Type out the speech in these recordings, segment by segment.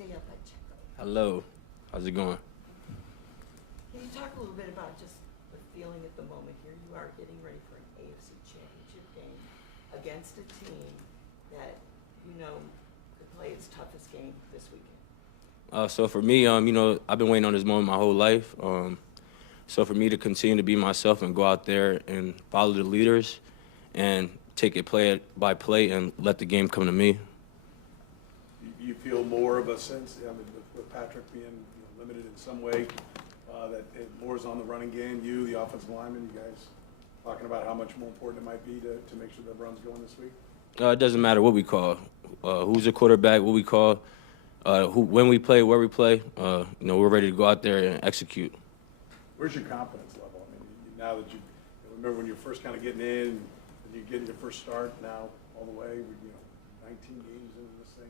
Isaiah Pacheco. Hello. How's it going? Can you talk a little bit about just the feeling at the moment here? You are getting ready for an AFC Championship game against a team that you know could play its toughest game this weekend. So for me, I've been waiting on this moment my whole life. So for me to continue to be myself and go out there and follow the leaders and take it play by play and let the game come to me. You feel more of a sense, I mean, with Patrick being limited in some way, that more is on the running game, you, the offensive lineman, you guys talking about how much more important it might be to make sure the run's going this week? It doesn't matter what we call, who's the quarterback, what we call, when we play, where we play. We're ready to go out there and execute. Where's your confidence level? I mean, now that you remember when you're first kind of getting in and you're getting your first start, now all the way, 19 games into this thing,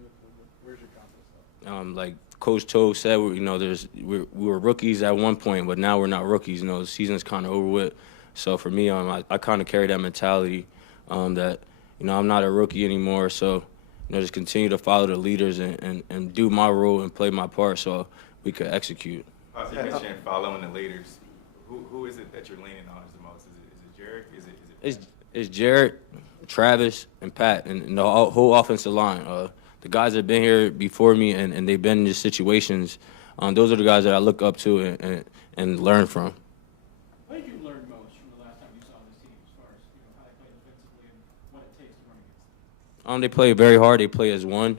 where's your confidence level? Like Coach Toe said, we were rookies at one point, but now we're not rookies. The season's kind of over with. So for me, I kind of carry that mentality that I'm not a rookie anymore. So just continue to follow the leaders and do my role and play my part so we could execute. So you mentioned following the leaders. Who is it that you're leaning on the most? Is it Jared? Is it It's Jared, Travis, and Pat, and the whole offensive line. The guys that have been here before me and they've been in these situations, those are the guys that I look up to and learn from. What did you learn most from the last time you saw this team as far as how they play defensively and what it takes to run against them? They play very hard. They play as one,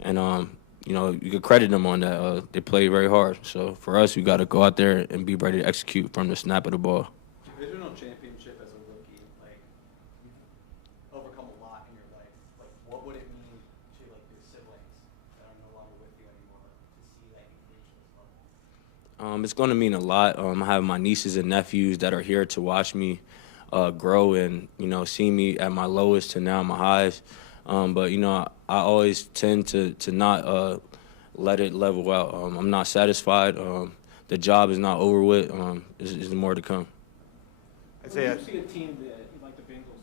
and you could credit them on that. They play very hard. So for us, we got to go out there and be ready to execute from the snap of the ball. Divisional championship as a rookie, you've overcome a lot in your life. What would it mean to your siblings that are no longer with you anymore to see that you reach this level? It's going to mean a lot. I have my nieces and nephews that are here to watch me grow and see me at my lowest to now my highs. But I always tend to not let it level out. I'm not satisfied. The job is not over with. There's more to come. When you see a team that, like the Bengals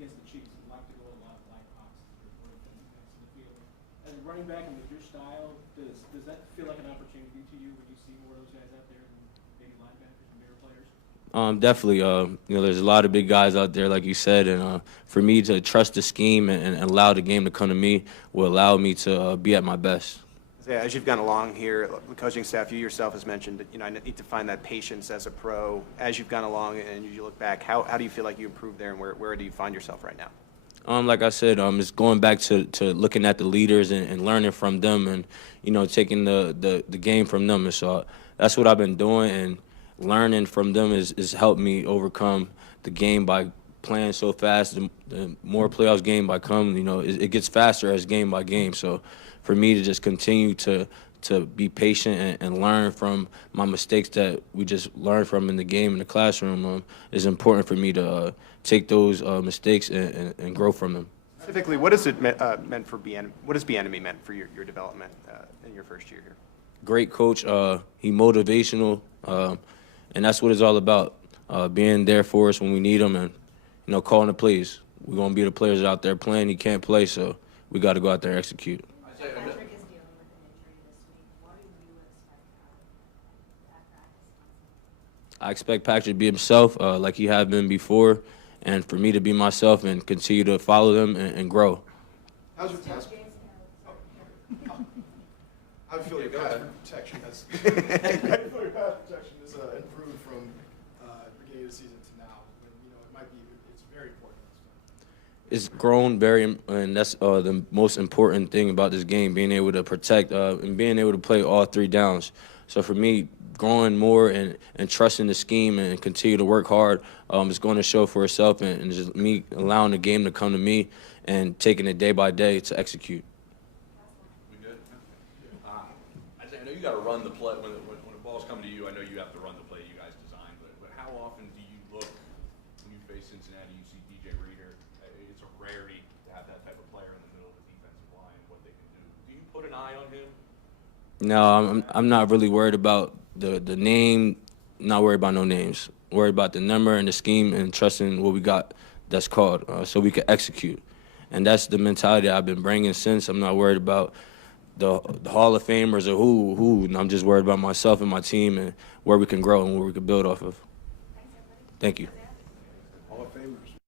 against the Chiefs, who like to go a lot of black boxes or the field. As a running back and with your style, does that feel like an opportunity to you when you see more of those guys out there than maybe linebackers and bigger players? Definitely. There's a lot of big guys out there, like you said, and for me to trust the scheme and allow the game to come to me will allow me to be at my best. As you've gone along here, the coaching staff, you yourself has mentioned that I need to find that patience as a pro. As you've gone along and you look back, how do you feel like you improved there, and where do you find yourself right now? Like I said, it's going back to looking at the leaders and learning from them and, taking the game from them. And so that's what I've been doing, and learning from them is helped me overcome the game by playing so fast. The more playoffs game by come, it gets faster as game by game. So for me to just continue to be patient and learn from my mistakes that we just learned from in the game, in the classroom, is important for me to take those mistakes and grow from them. Specifically, what has it meant for what has Bieniemy meant for your development in your first year here? Great coach. He motivational, and that's what it's all about. Being there for us when we need him and calling the plays. We're gonna be the players out there playing. He can't play, so we got to go out there and execute. Patrick is dealing with an injury this week. What do you expect out of practice? I expect Patrick to be himself like he have been before, and for me to be myself and continue to follow them and grow. How's your pass? How do you feel your pass protection has improved from beginning of the season to now? It's very important. It's grown and that's the most important thing about this game, being able to protect and being able to play all three downs. So for me, growing more and trusting the scheme and continue to work hard is going to show for itself, and just me allowing the game to come to me and taking it day by day to execute. We good? I know you got to run the play when the balls come to you. I know you have to run the play you guys designed, but how often do you look when you face Cincinnati? You see DJ Reader. It's a rarity to have that type of player in the middle of the defensive line and what they can do. Do you put an eye on him? No, I'm not really worried about the name. Not worried about no names. Worried about the number and the scheme and trusting what we got that's called so we can execute. And that's the mentality I've been bringing since. I'm not worried about the Hall of Famers or who. And I'm just worried about myself and my team and where we can grow and where we can build off of. Thank you.